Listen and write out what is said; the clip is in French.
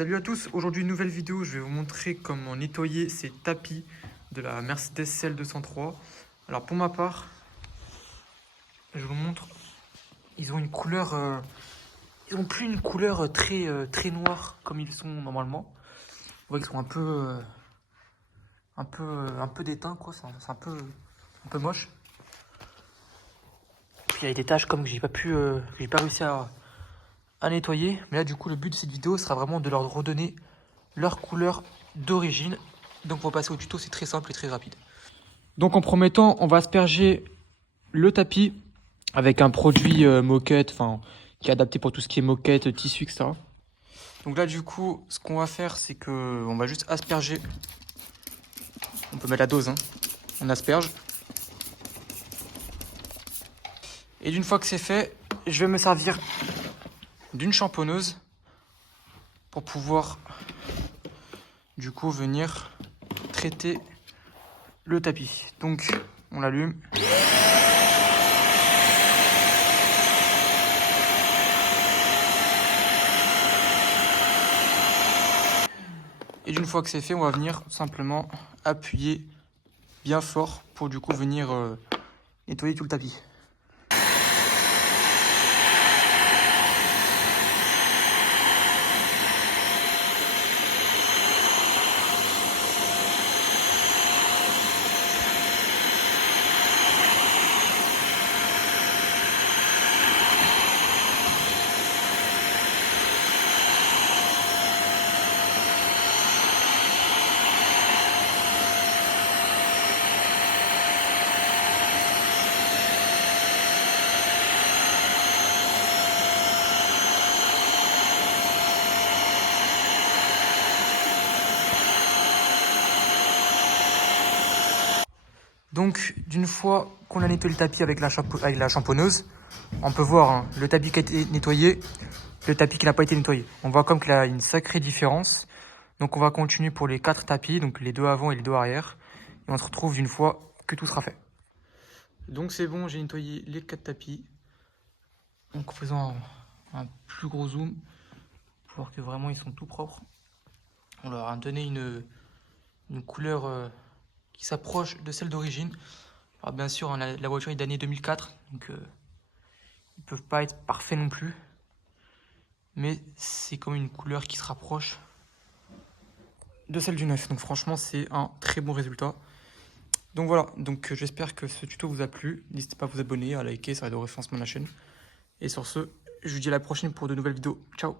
Salut à tous, aujourd'hui une nouvelle vidéo, je vais vous montrer comment nettoyer ces tapis de la Mercedes CL203. Alors pour ma part, je vous montre, ils ont une couleur, ils ont plus une couleur très noire comme ils sont normalement. Vous voyez qu'ils sont un peu déteints quoi, c'est un peu moche. Puis il y a des taches comme que j'ai pas réussi à nettoyer. Mais là du coup le but de cette vidéo sera vraiment de leur redonner leur couleur d'origine. Donc on va passer au tuto, c'est très simple et très rapide. Donc en premier temps, on va asperger le tapis avec un produit moquette, enfin qui est adapté pour tout ce qui est moquette, tissu, etc. Donc là du coup, ce qu'on va faire, c'est que on va juste asperger. On peut mettre la dose, hein. On asperge. Et d'une fois que c'est fait, je vais me servir d'une champonneuse pour pouvoir du coup venir traiter le tapis. Donc on l'allume. Et d'une fois que c'est fait, on va venir simplement appuyer bien fort pour du coup venir nettoyer tout le tapis. Donc, d'une fois qu'on a nettoyé le tapis avec la champonneuse, on peut voir hein, le tapis qui a été nettoyé, le tapis qui n'a pas été nettoyé. On voit comme qu'il a une sacrée différence. Donc, on va continuer pour les 4 tapis, donc les 2 avant et les 2 arrière. Et on se retrouve d'une fois que tout sera fait. Donc, c'est bon, j'ai nettoyé les 4 tapis. Donc, en faisant un plus gros zoom, pour voir que vraiment ils sont tout propres. On leur a donné une couleur qui s'approche de celle d'origine. Alors bien sûr, hein, la voiture est d'année 2004, donc ils peuvent pas être parfaits non plus. Mais c'est comme une couleur qui se rapproche de celle du neuf. Donc franchement, c'est un très bon résultat. Donc voilà, donc j'espère que ce tuto vous a plu. N'hésitez pas à vous abonner, à liker, ça aide au référencement de la chaîne. Et sur ce, je vous dis à la prochaine pour de nouvelles vidéos. Ciao!